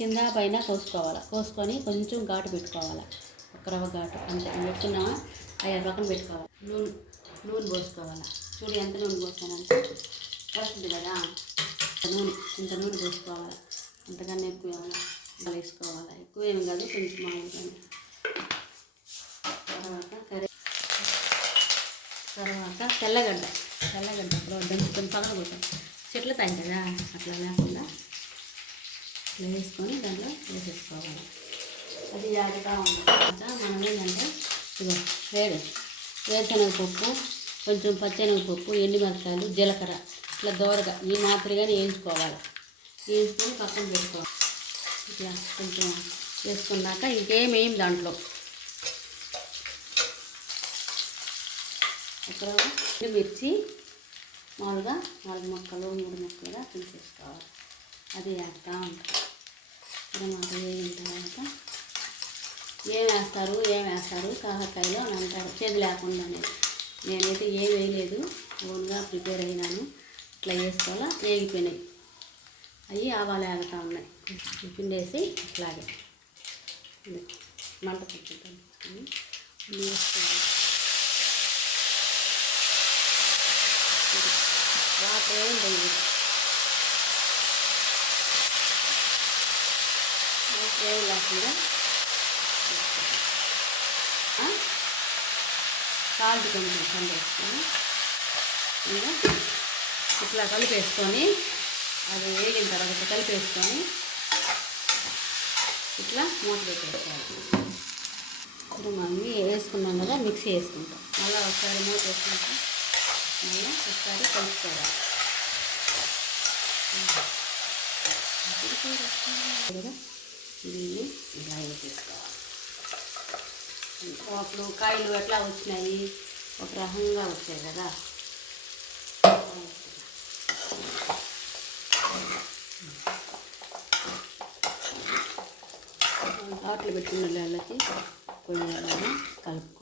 కింద పైన కోసుకోవాలి. కోసుకొని కొంచెం ఘాటు పెట్టుకోవాలి. ఒక రవ్వ ఘాటు అంతే పెట్టుకున్నామా అవి పక్కన పెట్టుకోవాలి. నూనె పోసుకోవాలి. చూడు ఎంత నూనె పోస్తానంటే వస్తుంది కదా, ఇంత నూనె పోసుకోవాలి. అంతకన్నా ఎక్కువ వేసుకోవాలి. ఎక్కువ ఏమి కాదు, కొంచెం మామూలుగానే. తర్వాత తెల్లగడ్డ అప్పుడు దంచుకొని పక్కన పెట్టాం. చెట్లు తాయి కదా, అట్లా లేకుండా ఇట్లా వేసుకొని దాంట్లో వేసేసుకోవాలి. అది జాగ్రత్తగా ఉంటుంది. మనం ఏంటంటే వేరుశనగ పప్పు, కొంచెం పచ్చెనగపప్పు, ఎండుమిరపకాయలు, జీలకర్ర ఇట్లా దోరగా ఈ మాదిరిగానే వేయించుకోవాలి. వేయించుకొని పక్కన పెట్టుకోవాలి. ఇట్లా కొంచెం వేసుకున్నాక ఇంకేమేం దాంట్లో ఒక మిర్చి మామూలుగా 4 ముక్కలు 3 ముక్కలుగా తీసేసుకోవాలి. అది వేస్తూ ఉంటుంది. తర్వాత వేగిన తర్వాత ఏం వేస్తారు కాకరకాయలో అని అంటారు, చేదు లేకుండానే. నేనైతే ఏం వేయలేదు, ఓన్గా ప్రిపేర్ అయినాను. ఇట్లా వేసుకోవాలా, వేగిపోయినాయి. అవి ఆవాలు వేగుతూ ఉన్నాయి. పిండేసి ఇట్లాగే మంట పెట్టుకుంటాను. వేసుకోవాలి. వాటర్ ఏం వేయదు, ఏం లేకుండా సాల్ట్ కొంచెం వేసుకొని ఇంకా ఇట్లా కలిపేసుకొని అది వేగిన తర్వాత కలిపేసుకొని ఇట్లా మూత పెట్టేసుకోవాలి. ఇప్పుడు మనం వేసుకున్నాం కదా, మిక్సీ వేసుకుంటాం. మళ్ళీ ఒకసారి మూత వేసుకుంటాం, మళ్ళీ ఒకసారి కలుపుకోవాలి. దీన్ని ఇలా తీసుకోవాలి. అప్పుడు కాయలు ఎట్లా వచ్చినాయి, ఒక రకంగా వచ్చాయి కదా. ఘాట్లు పెట్టుకున్న వాళ్ళకి కొంచెం కలుపు